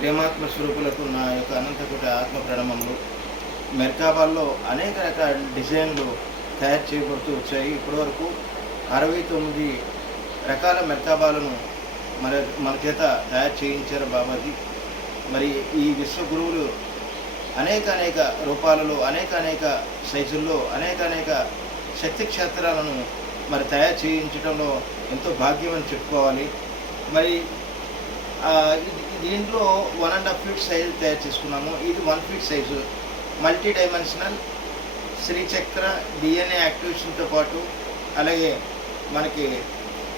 ప్రేమాత్మ స్వరూపులకు నా యొక్క అనంతకుట ఆత్మ ప్రణమములు. మెర్కాబాల్లో అనేక రకాల డిజైన్లు తయారు చేయబడుతూ వచ్చాయి. ఇప్పటివరకు అరవై తొమ్మిది రకాల మెర్కాబాలను మన మన చేత తయారు చేయించారు బాబాజీ. మరి ఈ విశ్వగురువులు అనేక అనేక రూపాలలో అనేక అనేక సైజుల్లో అనేక అనేక శక్తి క్షేత్రాలను మరి తయారు చేయించడంలో ఎంతో భాగ్యం అని చెప్పుకోవాలి. మరి దీంట్లో one and half feet size తయారు చేసుకున్నాము. ఇది one feet size multi dimensional శ్రీచక్ర డిఎన్ఏ యాక్టివేషన్తో పాటు అలాగే మనకి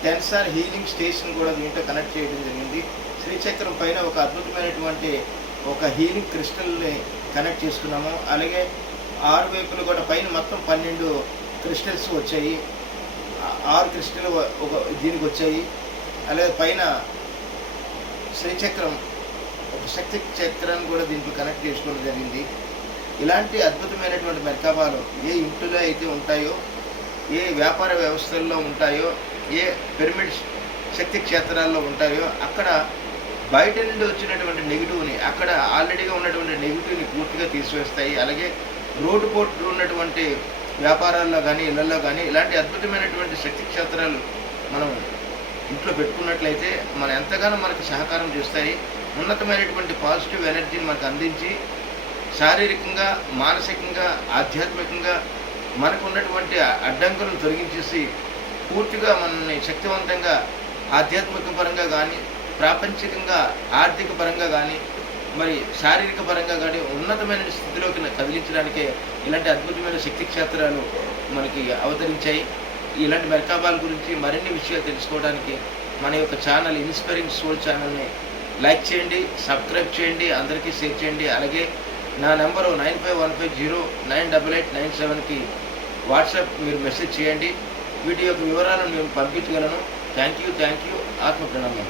టెన్సార్ హీలింగ్ స్టేషన్ కూడా దీంట్లో కనెక్ట్ చేయడం జరిగింది. శ్రీచక్రం పైన ఒక అద్భుతమైనటువంటి ఒక హీలింగ్ క్రిస్టల్ని కనెక్ట్ చేసుకున్నాము. అలాగే ఆరు వైపులు కూడా పైన మొత్తం పన్నెండు క్రిస్టల్స్ వచ్చాయి. ఆరు క్రిస్టల్ ఒక దీనికి వచ్చాయి. అలాగే పైన శ్రీచక్రం ఒక శక్తి చక్రాన్ని కూడా దీంట్లో కనెక్ట్ చేసుకోవడం జరిగింది. ఇలాంటి అద్భుతమైనటువంటి మెర్కాబాలు ఏ ఇంటిలో అయితే ఉంటాయో ఏ వ్యాపార వ్యవస్థల్లో ఉంటాయో ఏ పిరమిడ్ శక్తి క్షేత్రాల్లో ఉంటాయో అక్కడ బయట నుండి వచ్చినటువంటి నెగిటివ్ని అక్కడ ఆల్రెడీగా ఉన్నటువంటి నెగిటివ్ని పూర్తిగా తీసివేస్తాయి. అలాగే రోడ్డు పోర్టు ఉన్నటువంటి వ్యాపారాల్లో కానీ ఇళ్ళలో కానీ ఇలాంటి అద్భుతమైనటువంటి శక్తి క్షేత్రాలు మనం ఇంట్లో పెట్టుకున్నట్లయితే మన ఎంతగానో మనకు సహకారం చేస్తాయి. ఉన్నతమైనటువంటి పాజిటివ్ ఎనర్జీని మనకు అందించి శారీరకంగా మానసికంగా ఆధ్యాత్మికంగా మనకు ఉన్నటువంటి అడ్డంకులను తొలగించేసి పూర్తిగా మనల్ని శక్తివంతంగా ఆధ్యాత్మిక పరంగా కానీ ప్రాపంచికంగా ఆర్థిక పరంగా కానీ మరి శారీరక పరంగా కానీ ఉన్నతమైన స్థితిలోకి కదిలించడానికే ఇలాంటి అద్భుతమైన శక్తి క్షేత్రాలు మనకి అవతరించాయి. ఇలాంటి మెర్కాబాల్ గురించి మరిన్ని విషయాలు తెలుసుకోవడానికి మన యొక్క ఛానల్ ఇన్స్పైరింగ్ సోల్ ఛానల్ని లైక్ చేయండి సబ్స్క్రైబ్ చేయండి అందరికీ షేర్ చేయండి. అలాగే నా number nine five one five zero nine double eight nine సెవెన్కి వాట్సాప్ మీరు మెసేజ్ చేయండి. వీటి యొక్క వివరాలను నేను పంపించగలను. Thank you thank you. ఆత్మ ప్రణామం